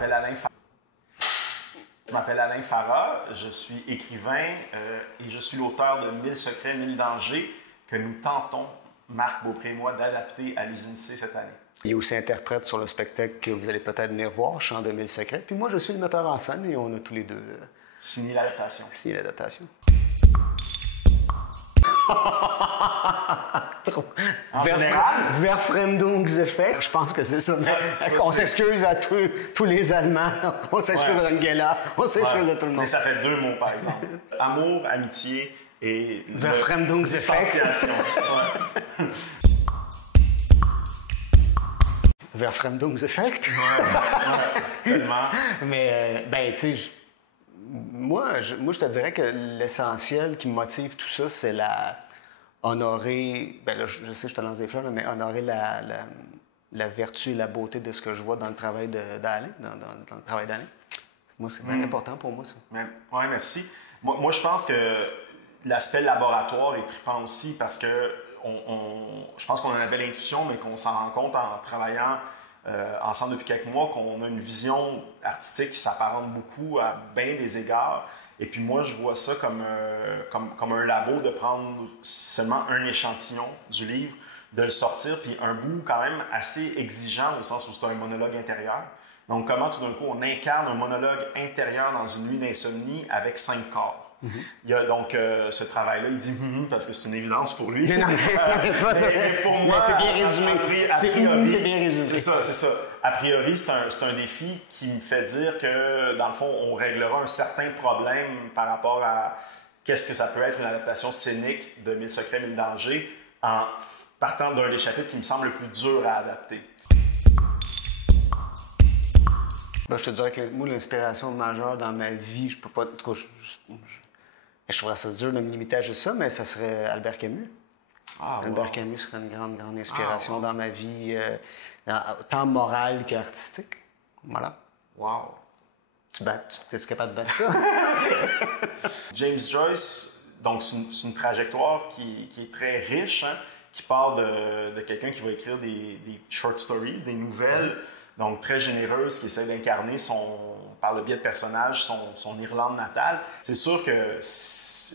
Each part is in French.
Je m'appelle Alain Farah, je suis écrivain et je suis l'auteur de 1000 secrets, 1000 dangers que nous tentons, Marc Beaupré et moi, d'adapter à l'Usine C cette année. Il est aussi interprète sur le spectacle que vous allez peut-être venir voir, Chant de 1000 secrets. Puis moi, je suis le metteur en scène et on a tous les deux signé l'adaptation. signé l'adaptation. En général, Verfremdungseffekt, je pense que c'est ça. On s'excuse à tous les Allemands, on s'excuse à Angela, on s'excuse à tout le monde. Mais ça fait 2 mots, par exemple. Amour, amitié et Verfremdungseffekt. distanciation. Verfremdungseffekt. Tellement. Mais, ben, tu sais, moi, je te dirais que l'essentiel qui me motive tout ça, c'est honorer, ben là, je sais que je te lance des fleurs, là, mais honorer la vertu et la beauté de ce que je vois dans le travail d'Alain, dans le travail d'Alain. Moi, c'est bien important pour moi, ça. Oui, merci. Moi, je pense que l'aspect laboratoire est trippant aussi parce que je pense qu'on en avait l'intuition, mais qu'on s'en rend compte en travaillant ensemble depuis quelques mois, qu'on a une vision artistique qui s'apparente beaucoup à bien des égards. Et puis moi, je vois ça comme un labo de prendre seulement un échantillon du livre, de le sortir, puis un bout quand même assez exigeant au sens où c'est un monologue intérieur. Donc comment tout d'un coup on incarne un monologue intérieur dans une nuit d'insomnie avec 5 corps. Il y a donc ce travail-là, il dit parce que c'est une évidence pour lui. Mais pour moi, c'est bien résumé. C'est bien résumé. C'est ça. A priori, c'est un défi qui me fait dire que, dans le fond, on réglera un certain problème par rapport à qu'est-ce que ça peut être une adaptation scénique de 1000 secrets, 1000 dangers, en partant d'un des chapitres qui me semble le plus dur à adapter. Ben, je te dirais que moi, l'inspiration majeure dans ma vie, je peux pas. En tout cas, je trouverais ça dur de me limiter à juste ça, mais ça serait Albert Camus. Albert Camus serait une grande inspiration dans ma vie, tant morale qu'artistique. Voilà. Wow! Tu es capable de battre ça? James Joyce, donc c'est une trajectoire qui est très riche, hein, qui part de quelqu'un qui va écrire des short stories, des nouvelles, donc très généreuses, qui essaie d'incarner par le biais de personnages son Irlande natale. C'est sûr que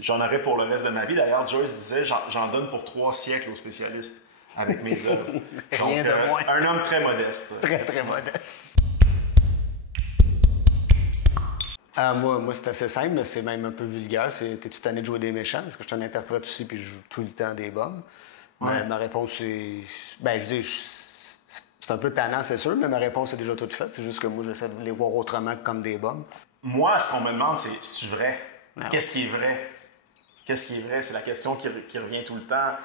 j'en aurais pour le reste de ma vie. D'ailleurs, Joyce disait, j'en donne pour 3 siècles aux spécialistes avec mes œuvres. Rien de moins. Un homme très modeste. Très, très modeste. Moi, c'est assez simple, mais c'est même un peu vulgaire. T'es-tu tanné de jouer des méchants? Parce que je suis un interprète aussi, puis je joue tout le temps des bombes. Ouais. Ma réponse, c'est... Ben, je dis... C'est un peu tannant, c'est sûr, mais ma réponse est déjà toute faite. C'est juste que moi, j'essaie de les voir autrement que comme des bombes. Moi, ce qu'on me demande, c'est vrai? Ah, Qu'est-ce qui est vrai? Qu'est-ce qui est vrai? C'est la question qui revient tout le temps.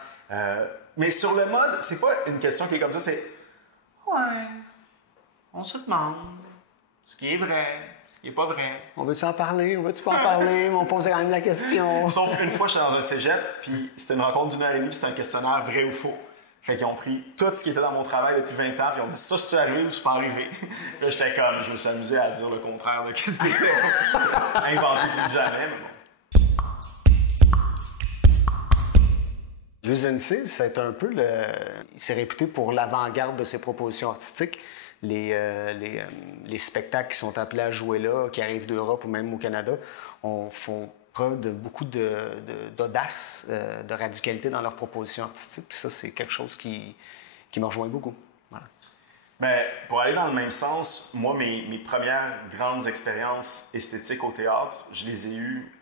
Mais sur le mode, c'est pas une question qui est comme ça, c'est... Ouais, on se demande ce qui est vrai, ce qui est pas vrai. On veut-tu en parler? On veut-tu pas en parler? On posait quand même la question. Sauf une fois, j'étais dans un cégep, puis c'était une rencontre d'1 heure et demie, puis c'était un questionnaire vrai ou faux. Fait qu'ils ont pris tout ce qui était dans mon travail depuis 20 ans, puis ils ont dit ça, c'est-tu arrivé ou c'est pas arrivé? Là, j'étais comme, je me suis amusé à dire le contraire de ce qui était inventé plus jamais, mais bon. L'Usine C, c'est un peu il s'est réputé pour l'avant-garde de ses propositions artistiques. Les spectacles qui sont appelés à jouer là, qui arrivent d'Europe ou même au Canada, font preuve de beaucoup d'audace, de radicalité dans leurs propositions artistiques. Puis ça, c'est quelque chose qui me rejoint beaucoup. Voilà. Mais pour aller dans le même sens, moi, mes premières grandes expériences esthétiques au théâtre, je les ai eues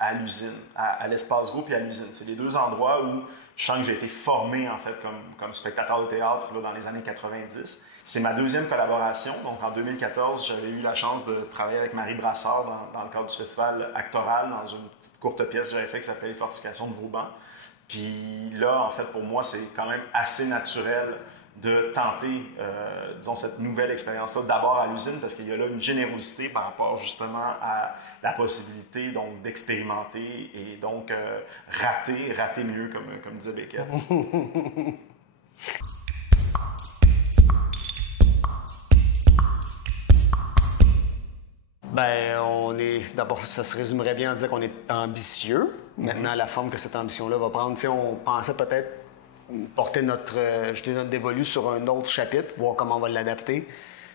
à l'Usine, à l'Espace Groupe et à l'Usine. C'est les 2 endroits où je sens que j'ai été formé, en fait, comme spectateur de théâtre là, dans les années 90. C'est ma 2e collaboration. Donc, en 2014, j'avais eu la chance de travailler avec Marie Brassard dans le cadre du festival Actoral, dans une petite courte pièce que j'avais faite qui s'appelait Les Fortifications de Vauban. Puis là, en fait, pour moi, c'est quand même assez naturel de tenter, disons, cette nouvelle expérience-là d'abord à l'Usine, parce qu'il y a là une générosité par rapport justement à la possibilité donc d'expérimenter et donc rater mieux, comme disait Beckett. Ben, d'abord, ça se résumerait bien en disant qu'on est ambitieux. Maintenant, la forme que cette ambition-là va prendre, tu sais, on pensait peut-être porter jeter notre dévolu sur un autre chapitre, voir comment on va l'adapter.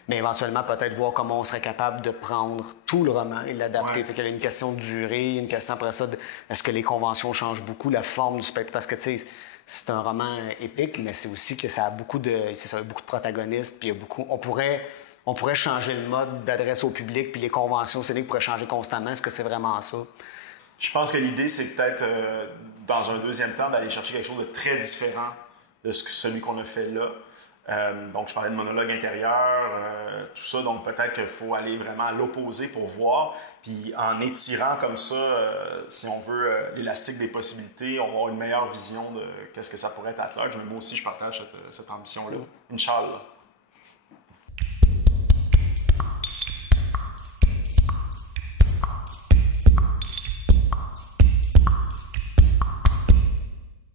Mais éventuellement, peut-être voir comment on serait capable de prendre tout le roman et l'adapter. Ouais. Fait qu'il y a une question de durée, une question après ça, est-ce que les conventions changent beaucoup, la forme du spectacle? Parce que, tu sais, c'est un roman épique, mais c'est aussi que ça a beaucoup beaucoup de protagonistes, puis il y a beaucoup... On pourrait changer le mode d'adresse au public, puis les conventions scéniques pourraient changer constamment. Est-ce que c'est vraiment ça? Je pense que l'idée, c'est peut-être, dans un deuxième temps, d'aller chercher quelque chose de très différent de celui qu'on a fait là. Donc, je parlais de monologue intérieur, tout ça. Donc, peut-être qu'il faut aller vraiment à l'opposé pour voir. Puis, en étirant comme ça, si on veut, l'élastique des possibilités, on va avoir une meilleure vision de qu'est-ce que ça pourrait être à large. Mais moi aussi, je partage cette ambition-là. Inch'Allah.